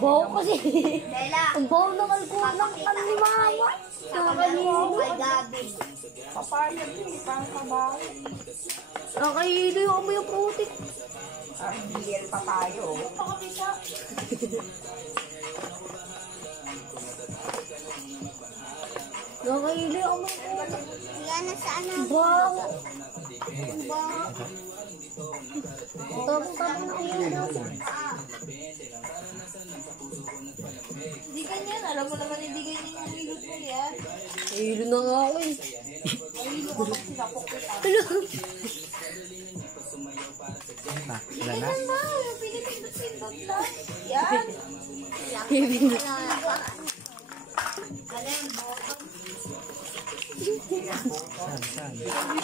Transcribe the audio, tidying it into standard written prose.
Bawo kasi. Ang bawo ng alcohol ng ni mama. Nakakahilo. Papaya din, parang kabaw. Nakakahilo yung amoy yung putik. Bigel papayo. Nakakahilo yung amoy yung putik. Yan na saan na. Bawo. Bawo. Tapos-tapos na ulo natin. Hindi ganyan. Alam mo naman hindi ganyan yung hilot mo yan. Hilo na nga ako eh. Mahilo ka pag sinapok kita. Wala na? Yan na. Pinipindot-pindot lang. Yan. Pipindot. Alam mo. Saan?